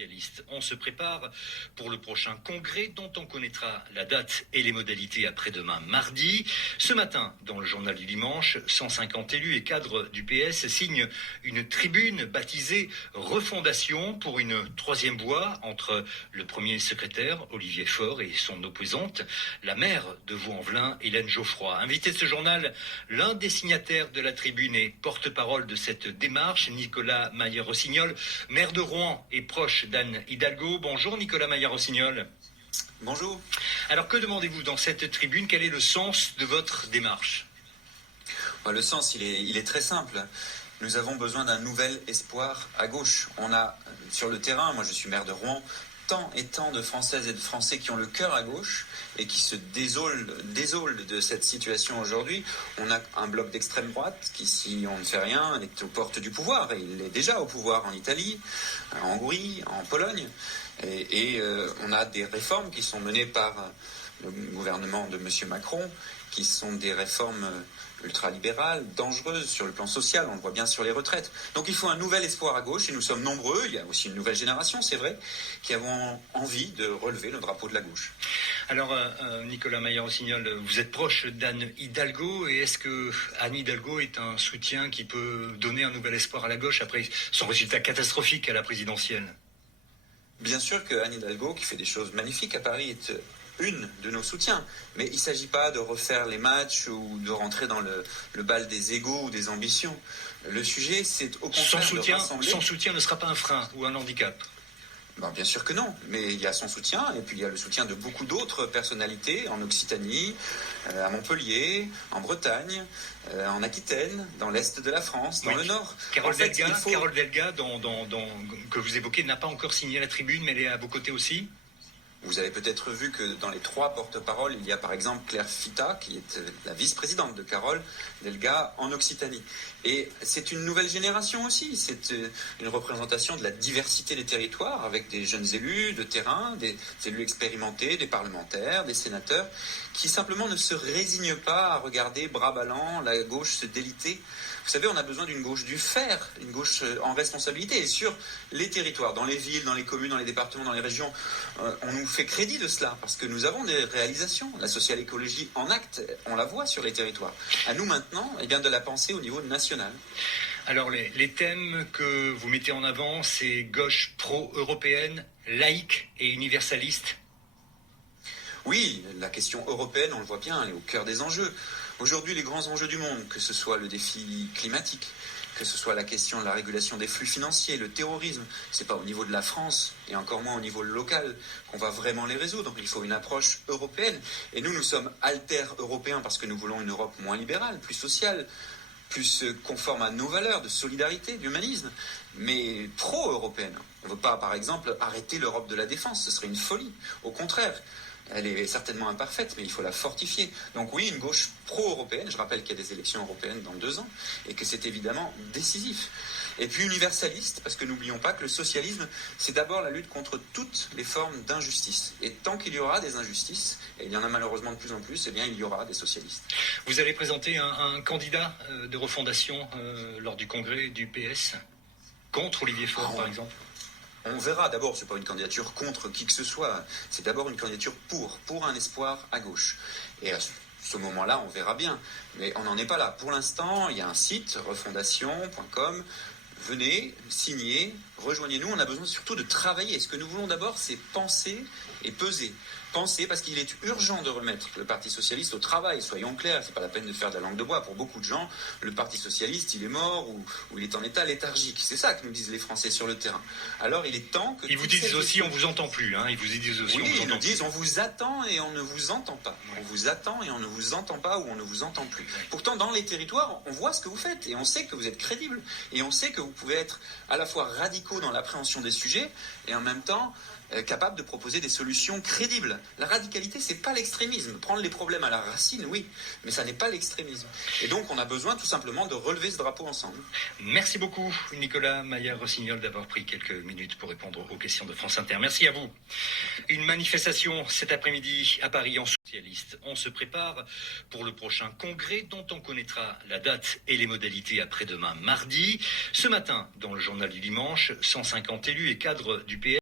socialiste. On se prépare pour le prochain congrès dont on connaîtra la date et les modalités après-demain mardi. Ce matin, dans le journal du dimanche, 150 élus et cadres du PS signent une tribune baptisée Refondation pour une troisième voie entre le premier secrétaire, Olivier Faure, et son opposante, la maire de Vaux-en-Velin, Hélène Geoffroy. Invité de ce journal, l'un des signataires de la tribune et porte-parole de cette démarche, Nicolas Maillard-Rossignol, maire de Rouen et proche d'Anne Hidalgo. Bonjour Nicolas Maillard-Rossignol. Bonjour. Alors que demandez-vous dans cette tribune? Quel est le sens de votre démarche? Le sens, il est très simple. Nous avons besoin d'un nouvel espoir à gauche. On a sur le terrain, moi je suis maire de Rouen, tant et tant de Françaises et de Français qui ont le cœur à gauche et qui se désolent de cette situation aujourd'hui. On a un bloc d'extrême droite qui, si on ne fait rien, est aux portes du pouvoir. Et il est déjà au pouvoir en Italie, en Hongrie, en Pologne. Et on a des réformes qui sont menées par le gouvernement de M. Macron, qui sont des réformes ultralibérales, dangereuses sur le plan social, on le voit bien sur les retraites. Donc il faut un nouvel espoir à gauche, et nous sommes nombreux, il y a aussi une nouvelle génération, c'est vrai, qui avons envie de relever le drapeau de la gauche. Alors, Nicolas Maillard-Rossignol, vous êtes proche d'Anne Hidalgo, et est-ce que Anne Hidalgo est un soutien qui peut donner un nouvel espoir à la gauche après son résultat catastrophique à la présidentielle? Bien sûr que Anne Hidalgo, qui fait des choses magnifiques à Paris, est une de nos soutiens. Mais il ne s'agit pas de refaire les matchs ou de rentrer dans le bal des égos ou des ambitions. Le sujet, c'est au contraire de rassembler... Son soutien ne sera pas un frein ou un handicap? Bien sûr que non, mais il y a son soutien, et puis il y a le soutien de beaucoup d'autres personnalités en Occitanie, à Montpellier, en Bretagne, en Aquitaine, dans l'Est de la France, dans le Nord. Carole Delga, que vous évoquez, n'a pas encore signé la tribune, mais elle est à vos côtés aussi? Vous avez peut-être vu que dans les trois porte-paroles, il y a par exemple Claire Fita, qui est la vice-présidente de Carole Delga en Occitanie. Et c'est une nouvelle génération aussi, c'est une représentation de la diversité des territoires, avec des jeunes élus de terrain, des élus expérimentés, des parlementaires, des sénateurs, qui simplement ne se résignent pas à regarder bras ballants la gauche se déliter. Vous savez, on a besoin d'une gauche du fer, une gauche en responsabilité. Et sur les territoires, dans les villes, dans les communes, dans les départements, dans les régions, on nous fait crédit de cela, parce que nous avons des réalisations. La social-écologie en acte, on la voit sur les territoires. À nous maintenant, de la penser au niveau national. Alors, les thèmes que vous mettez en avant, c'est gauche pro-européenne, laïque et universaliste? Oui, la question européenne, on le voit bien, elle est au cœur des enjeux. Aujourd'hui, les grands enjeux du monde, que ce soit le défi climatique, que ce soit la question de la régulation des flux financiers, le terrorisme, c'est pas au niveau de la France, et encore moins au niveau local, qu'on va vraiment les résoudre. Il faut une approche européenne. Et nous sommes alter-européens parce que nous voulons une Europe moins libérale, plus sociale, plus conforme à nos valeurs de solidarité, d'humanisme, mais pro-européenne. On ne veut pas, par exemple, arrêter l'Europe de la défense, ce serait une folie. Au contraire, elle est certainement imparfaite, mais il faut la fortifier. Donc oui, une gauche pro-européenne, je rappelle qu'il y a des élections européennes dans 2 ans, et que c'est évidemment décisif. Et puis universaliste, parce que n'oublions pas que le socialisme, c'est d'abord la lutte contre toutes les formes d'injustice. Et tant qu'il y aura des injustices, et il y en a malheureusement de plus en plus, il y aura des socialistes. Vous allez présenter un candidat de refondation lors du congrès du PS, contre Olivier Faure, par exemple? On verra. D'abord, ce n'est pas une candidature contre qui que ce soit. C'est d'abord une candidature pour un espoir à gauche. Et à ce moment-là, on verra bien. Mais on n'en est pas là. Pour l'instant, il y a un site, refondation.com. Venez, signez, rejoignez-nous. On a besoin surtout de travailler. Ce que nous voulons d'abord, c'est penser et peser. Penser, parce qu'il est urgent de remettre le Parti Socialiste au travail, soyons clairs, c'est pas la peine de faire de la langue de bois. Pour beaucoup de gens, le Parti Socialiste, il est mort ou il est en état léthargique. C'est ça que nous disent les Français sur le terrain. Alors il est temps que... Ils vous disent aussi, on vous entend plus, hein. Ils vous disent aussi, oui, ils nous disent, on vous attend et on ne vous entend pas. On vous attend et on ne vous entend pas ou on ne vous entend plus. Pourtant, dans les territoires, on voit ce que vous faites et on sait que vous êtes crédible et on sait que vous pouvez être à la fois radicaux dans l'appréhension des sujets et en même temps capable de proposer des solutions crédibles. La radicalité, c'est pas l'extrémisme. Prendre les problèmes à la racine, oui, mais ça n'est pas l'extrémisme. Et donc, on a besoin tout simplement de relever ce drapeau ensemble. Merci beaucoup, Nicolas Maillard-Rossignol, d'avoir pris quelques minutes pour répondre aux questions de France Inter. Merci à vous. Une manifestation cet après-midi à Paris en socialiste. On se prépare pour le prochain congrès dont on connaîtra la date et les modalités après-demain mardi. Ce matin, dans le journal du dimanche, 150 élus et cadres du PS